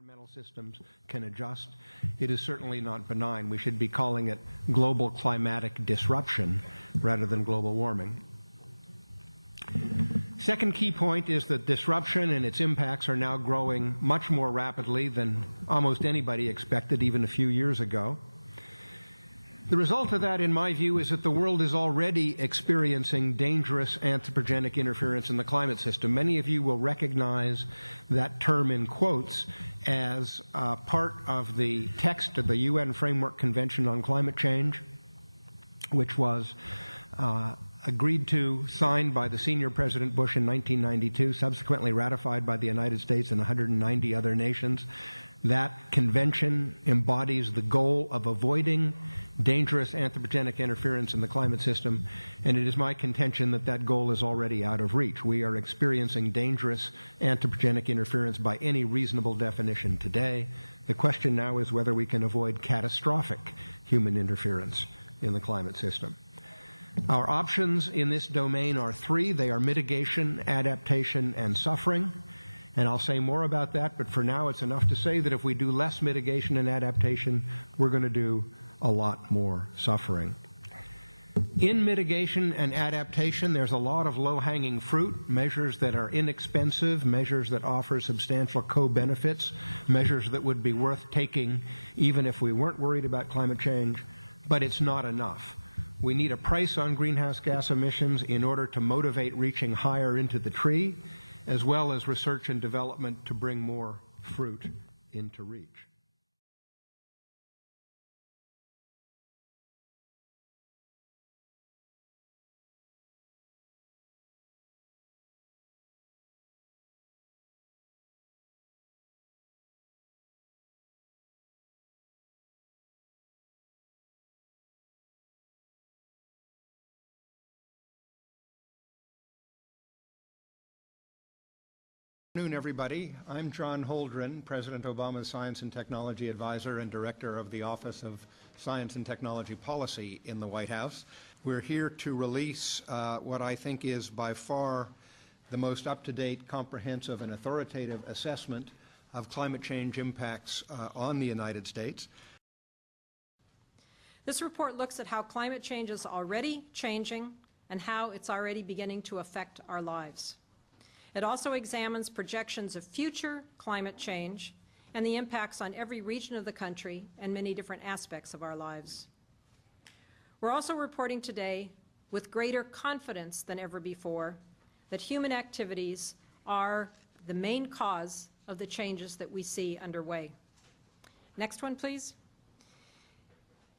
Environmental systems can adjust. It is certainly not benign. We should be calling it global climatic disruption rather than global warming. Second key point is that disruption and its impacts are now growing much more rapidly than almost anybody expected even a few years ago. The result of that, in my view, is that the world is already experiencing dangerous anthropogenic interference in the climate system. Many of you will recognize that term in quotes as part of the text of the UN Framework Convention on Climate Change, which was agreed to, signed by the senior President Bush in 1992, subsequently ratified by the United States and 190 other nations. That convention embodies the goal of avoiding dangerous anthropogenic interference in the climate system, and it is my contention that that goal is already out of reach. We are experiencing dangerous anthropogenic interference by any reasonable definition today. The question now is whether we can avoid catastrophic human interference in the climate system. Our options in this domain are three. They are mitigation, adaptation, and suffering. And I'll say more about that, but for now it's enough to say that if we do less mitigation and adaptation, we're going to do a lot more suffering. In mitigation and adaptation, there's a lot of low-hanging fruit, measures that are inexpensive, measures that offer substantial co-benefits, measures that would be worth taking even if we weren't worried about climate change, but it's not enough. We need a price on greenhouse gas emissions in order to motivate reaching higher into the tree, as well as research and development to bring more fruit into reach. Good afternoon, everybody. I'm John Holdren, President Obama's Science and Technology Advisor and Director of the Office of Science and Technology Policy in the White House. We're here to release what I think is by far the most up-to-date, comprehensive, and authoritative assessment of climate change impacts on the United States. This report looks at how climate change is already changing and how it's already beginning to affect our lives. It also examines projections of future climate change and the impacts on every region of the country and many different aspects of our lives. We're also reporting today with greater confidence than ever before that human activities are the main cause of the changes that we see underway. Next one, please.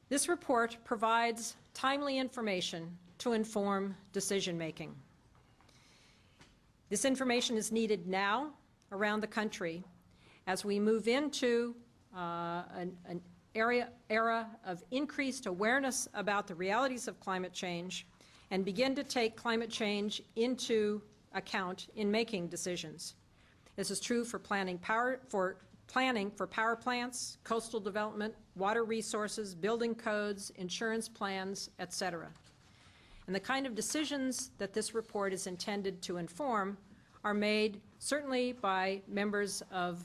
This report provides timely information to inform decision-making. This information is needed now around the country, As we move into an era of increased awareness about the realities of climate change and begin to take climate change into account in making decisions. This is true for planning for power plants, coastal development, water resources, building codes, insurance plans, etc. And the kind of decisions that this report is intended to inform are made certainly by members of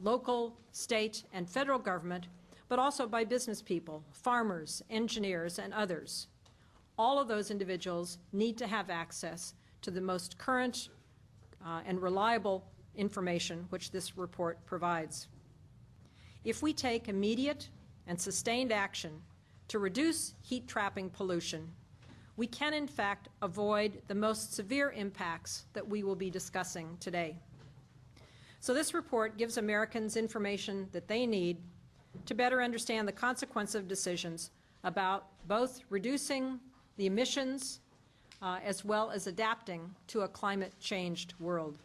local, state, and federal government, but also by business people, farmers, engineers, and others. All of those individuals need to have access to the most current and reliable information which this report provides. If we take immediate and sustained action to reduce heat-trapping pollution, we can in fact avoid the most severe impacts that we will be discussing today. So this report gives Americans information that they need to better understand the consequence of decisions about both reducing the emissions as well as adapting to a climate-changed world.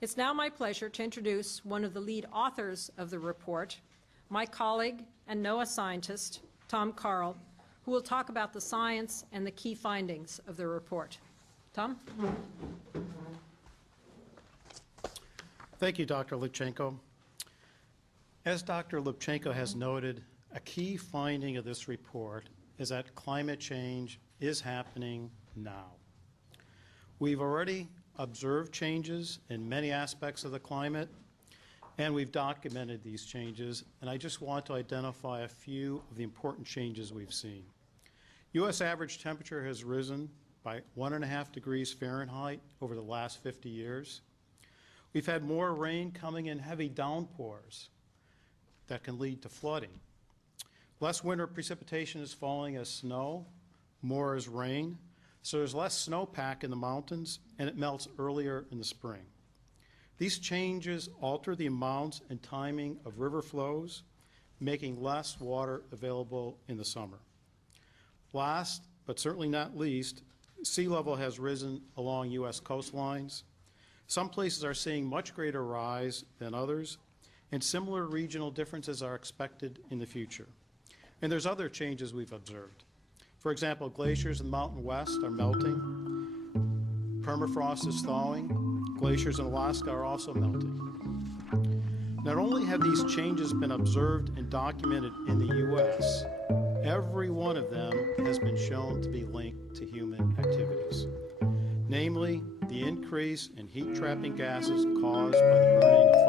It's now my pleasure to introduce one of the lead authors of the report, my colleague and NOAA scientist, Tom Carl, who will talk about the science and the key findings of the report. Tom? Thank you, Dr. Lubchenco. As Dr. Lubchenco has noted, a key finding of this report is that climate change is happening now. We've already observed changes in many aspects of the climate, and we've documented these changes, and I just want to identify a few of the important changes we've seen. U.S. average temperature has risen by 1.5 degrees Fahrenheit over the last 50 years. We've had more rain coming in heavy downpours that can lead to flooding. Less winter precipitation is falling as snow, more as rain, so there's less snowpack in the mountains, and it melts earlier in the spring. These changes alter the amounts and timing of river flows, making less water available in the summer. Last, but certainly not least, sea level has risen along U.S. coastlines. Some places are seeing much greater rise than others, and similar regional differences are expected in the future. And there's other changes we've observed. For example, glaciers in the Mountain West are melting. Permafrost is thawing. Glaciers in Alaska are also melting. Not only have these changes been observed and documented in the U.S., every one of them has been shown to be linked to human activities, namely the increase in heat-trapping gases caused by the burning of